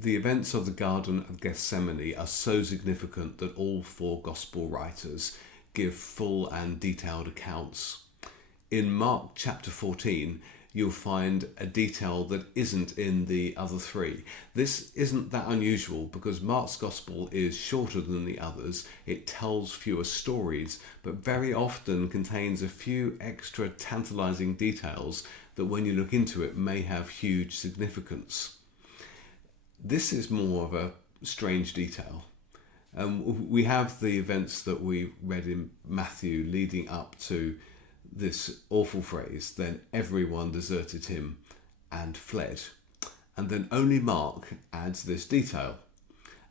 The events of the Garden of Gethsemane are so significant that all four Gospel writers give full and detailed accounts. In Mark chapter 14, you'll find a detail that isn't in the other three. This isn't that unusual because Mark's Gospel is shorter than the others. It tells fewer stories, but very often contains a few extra tantalizing details that when you look into it may have huge significance. This is more of a strange detail. We have the events that we read in Matthew leading up to this awful phrase, then everyone deserted him and fled. And then only Mark adds this detail.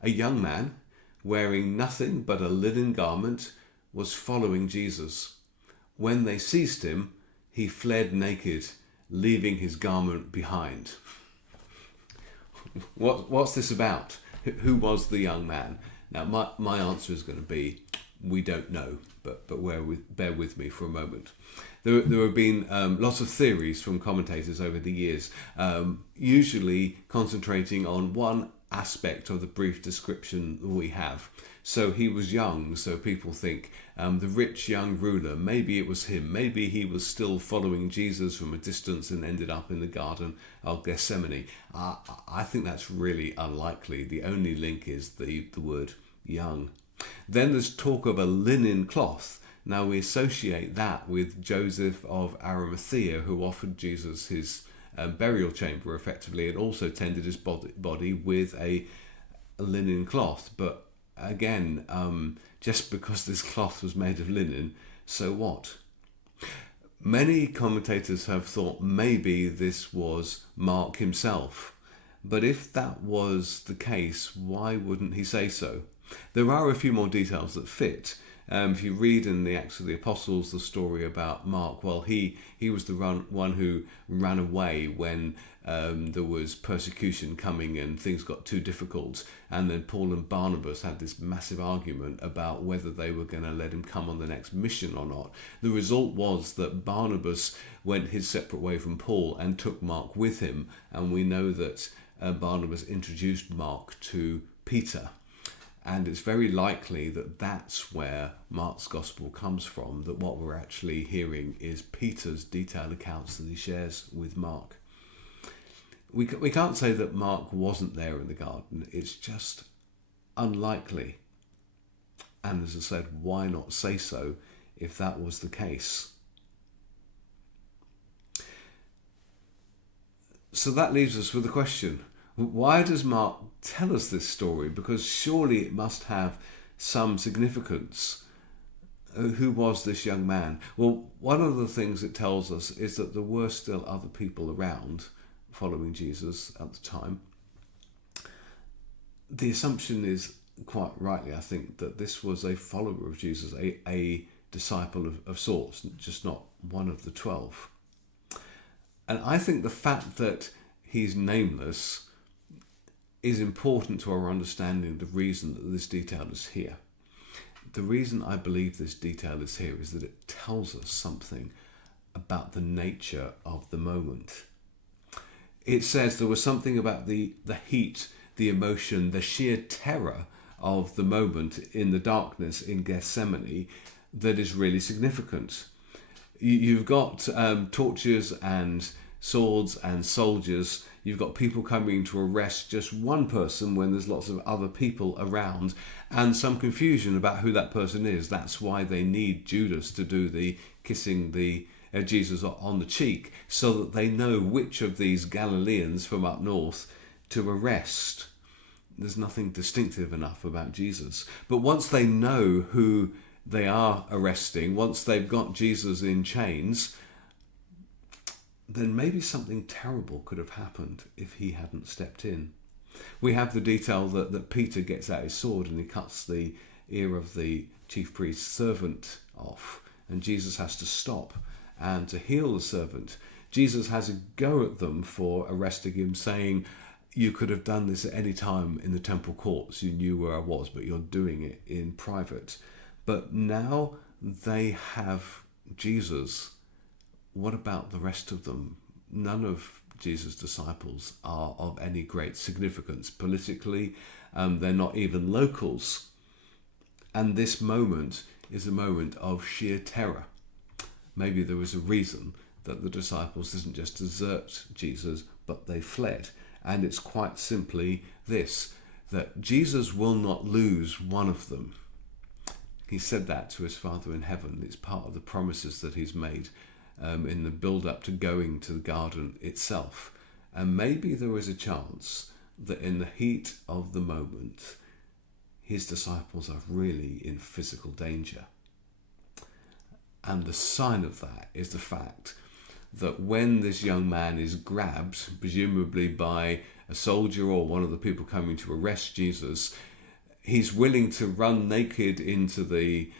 A young man, wearing nothing but a linen garment, was following Jesus. When they seized him, he fled naked, leaving his garment behind. What's this about? Who was the young man? Now, my answer is going to be, we don't know, but bear with me for a moment. There have been lots of theories from commentators over the years, usually concentrating on one aspect of the brief description that we have. So he was young, so people think the rich young ruler, maybe it was him. Maybe he was still following Jesus from a distance and ended up in the Garden of Gethsemane. I think that's really unlikely. The only link is the word young. Then there's talk of a linen cloth. Now we associate that with Joseph of Arimathea, who offered Jesus his burial chamber effectively and also tended his body with a linen cloth. But again, just because this cloth was made of linen, so what? Many commentators have thought maybe this was Mark himself. But if that was the case, why wouldn't he say so? There are a few more details that fit. If you read in the Acts of the Apostles the story about Mark, well, he was the one who ran away when there was persecution coming and things got too difficult. And then Paul and Barnabas had this massive argument about whether they were going to let him come on the next mission or not. The result was that Barnabas went his separate way from Paul and took Mark with him. And we know that Barnabas introduced Mark to Peter. And it's very likely that that's where Mark's Gospel comes from, that what we're actually hearing is Peter's detailed accounts that he shares with Mark. We can't say that Mark wasn't there in the garden. It's just unlikely. And as I said, why not say so if that was the case? So that leaves us with the question, why does Mark tell us this story? Because surely it must have some significance. Who was this young man? Well, one of the things it tells us is that there were still other people around following Jesus at the time. The assumption is, quite rightly, I think, that this was a follower of Jesus, a disciple of sorts, just not one of the 12. And I think the fact that he's nameless is important to our understanding of the reason that this detail is here. The reason I believe this detail is here is that it tells us something about the nature of the moment. It says there was something about the heat, the emotion, the sheer terror of the moment in the darkness in Gethsemane that is really significant. You've got torches and swords and soldiers. You've got people coming to arrest just one person when there's lots of other people around, and some confusion about who that person is. That's why they need Judas to do the kissing the Jesus on the cheek, so that they know which of these Galileans from up north to arrest. There's nothing distinctive enough about Jesus. But once they know who they are arresting, once they've got Jesus in chains, then maybe something terrible could have happened if he hadn't stepped in. We have the detail that Peter gets out his sword and he cuts the ear of the chief priest's servant off, and Jesus has to stop and to heal the servant. Jesus has a go at them for arresting him, saying, you could have done this at any time in the temple courts. You knew where I was, but you're doing it in private. But now they have Jesus. What about the rest of them? None of Jesus' disciples are of any great significance politically. They're not even locals. And this moment is a moment of sheer terror. Maybe there was a reason that the disciples didn't just desert Jesus, but they fled. And it's quite simply this, that Jesus will not lose one of them. He said that to his Father in heaven. It's part of the promises that he's made in the build-up to going to the garden itself. And maybe there is a chance that in the heat of the moment, his disciples are really in physical danger. And the sign of that is the fact that when this young man is grabbed, presumably by a soldier or one of the people coming to arrest Jesus, he's willing to run naked into the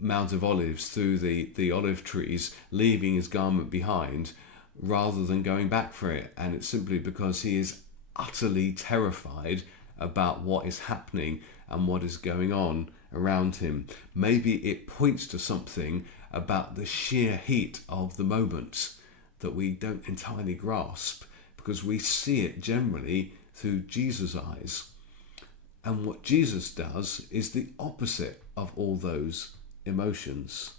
Mount of Olives through the olive trees, leaving his garment behind, rather than going back for it. And it's simply because he is utterly terrified about what is happening and what is going on around him. Maybe it points to something about the sheer heat of the moment that we don't entirely grasp, because we see it generally through Jesus' eyes. And what Jesus does is the opposite of all those emotions.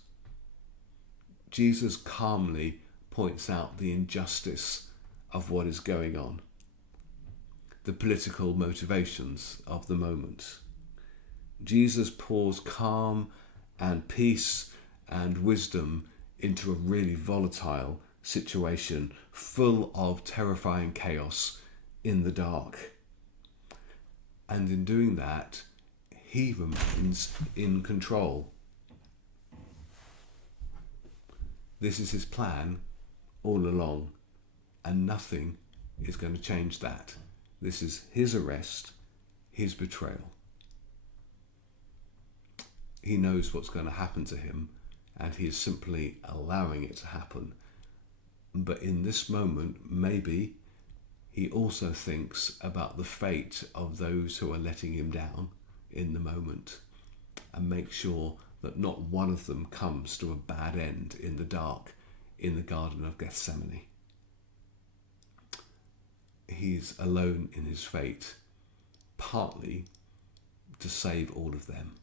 Jesus calmly points out the injustice of what is going on, the political motivations of the moment. Jesus pours calm and peace and wisdom into a really volatile situation full of terrifying chaos in the dark. And in doing that, he remains in control. This is his plan all along, and nothing is going to change that. This is his arrest, his betrayal. He knows what's going to happen to him, and he is simply allowing it to happen. But in this moment, maybe he also thinks about the fate of those who are letting him down in the moment, and makes sure that not one of them comes to a bad end in the dark in the Garden of Gethsemane. He's alone in his fate, partly to save all of them.